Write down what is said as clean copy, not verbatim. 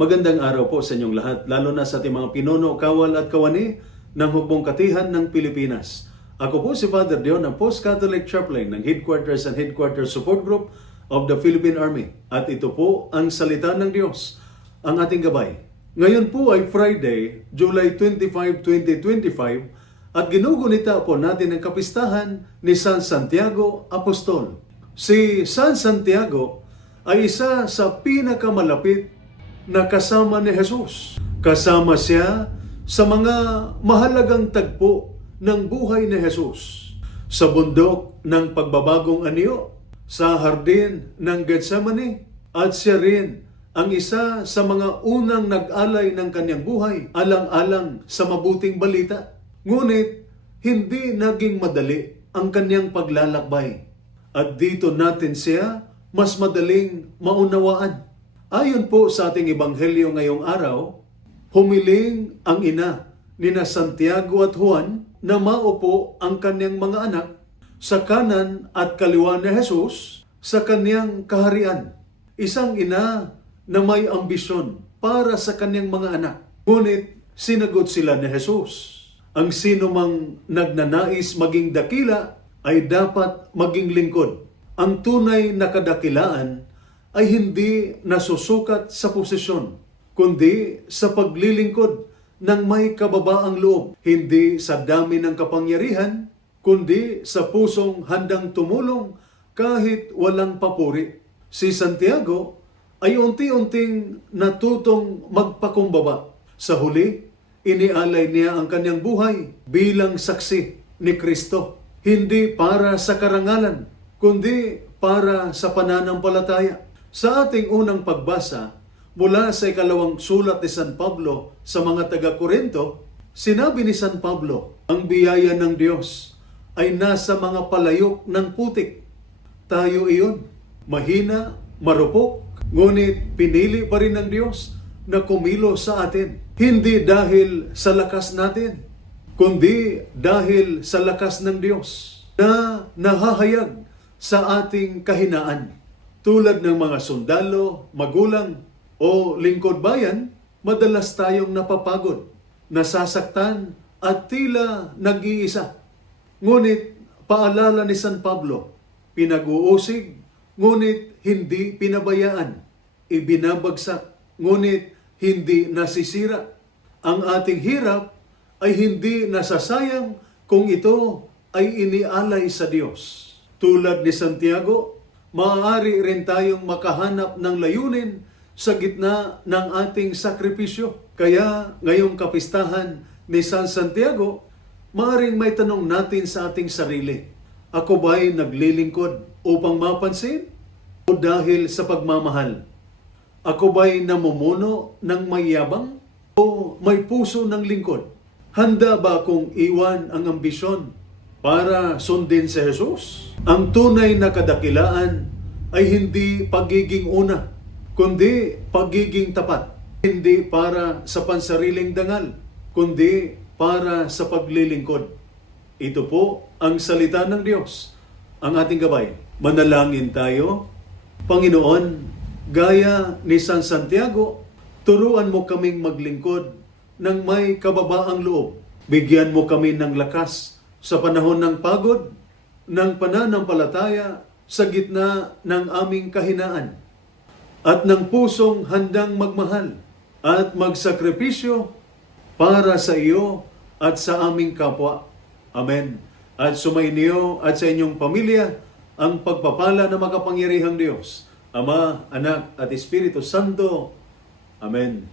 Magandang araw po sa inyong lahat, lalo na sa ating mga pinuno, kawal at kawani ng Hukbong Katihan ng Pilipinas. Ako po si Father Dion, ang Post-Catholic Chaplain ng Headquarters and Headquarters Support Group of the Philippine Army. At ito po ang salita ng Diyos, ang ating gabay. Ngayon po ay Friday, July 25, 2025 at ginugunita po natin ang kapistahan ni San Santiago Apostol. Si San Santiago ay isa sa pinakamalapit na kasama ni Jesus. Kasama siya sa mga mahalagang tagpo ng buhay ni Jesus. Sa bundok ng pagbabagong anyo, sa hardin ng Getsemani, at siya rin ang isa sa mga unang nag-alay ng kanyang buhay alang-alang sa mabuting balita. Ngunit hindi naging madali ang kanyang paglalakbay. At dito natin siya mas madaling maunawaan. Ayon po sa ating ebanghelyo ngayong araw, humiling ang ina nina Santiago at Juan na maupo ang kanyang mga anak sa kanan at kaliwa ni Jesus sa kanyang kaharian. Isang ina na may ambisyon para sa kanyang mga anak. Ngunit sinagot sila ni Jesus. Ang sino mang nagnanais maging dakila ay dapat maging lingkod. Ang tunay na kadakilaan ay hindi nasusukat sa posisyon, kundi sa paglilingkod ng may kababaang loob. Hindi sa dami ng kapangyarihan, kundi sa pusong handang tumulong kahit walang papuri. Si Santiago ay unti-unting natutong magpakumbaba. Sa huli, inialay niya ang kanyang buhay bilang saksi ni Kristo. Hindi para sa karangalan, kundi para sa pananampalataya. Sa ating unang pagbasa, mula sa ikalawang sulat ni San Pablo sa mga taga-Korinto, sinabi ni San Pablo, ang biyaya ng Diyos ay nasa mga palayok ng putik. Tayo iyon, mahina, marupok, ngunit pinili pa rin ng Diyos na kumilos sa atin. Hindi dahil sa lakas natin, kundi dahil sa lakas ng Diyos na nahahayag sa ating kahinaan. Tulad ng mga sundalo, magulang o lingkod bayan, madalas tayong napapagod, nasasaktan at tila nag-iisa. Ngunit paalala ni San Pablo, pinag-uusig, ngunit hindi pinabayaan, ibinabagsak, ngunit hindi nasisira. Ang ating hirap ay hindi nasasayang kung ito ay inialay sa Diyos. Tulad ni Santiago, maaari rin tayong makahanap ng layunin sa gitna ng ating sakripisyo. Kaya ngayong kapistahan ni San Santiago, maaaring may tanong natin sa ating sarili, ako ba'y naglilingkod upang mapansin o dahil sa pagmamahal? Ako ba'y namumuno ng mayabang o may puso ng lingkod? Handa ba akong iwan ang ambisyon para sundin si Jesus? Ang tunay na kadakilaan ay hindi pagiging una, kundi pagiging tapat. Hindi para sa pansariling dangal, kundi para sa paglilingkod. Ito po ang salita ng Diyos, ang ating gabay. Manalangin tayo. Panginoon, gaya ni San Santiago, turuan mo kaming maglingkod ng may kababaang loob. Bigyan mo kami ng lakas sa panahon ng pagod, ng pananampalataya sa gitna ng aming kahinaan, at ng pusong handang magmahal at magsakripisyo para sa iyo at sa aming kapwa. Amen. At sumainyo at sa inyong pamilya ang pagpapala ng makapangyarihang Diyos, Ama, Anak at Espiritu Santo. Amen.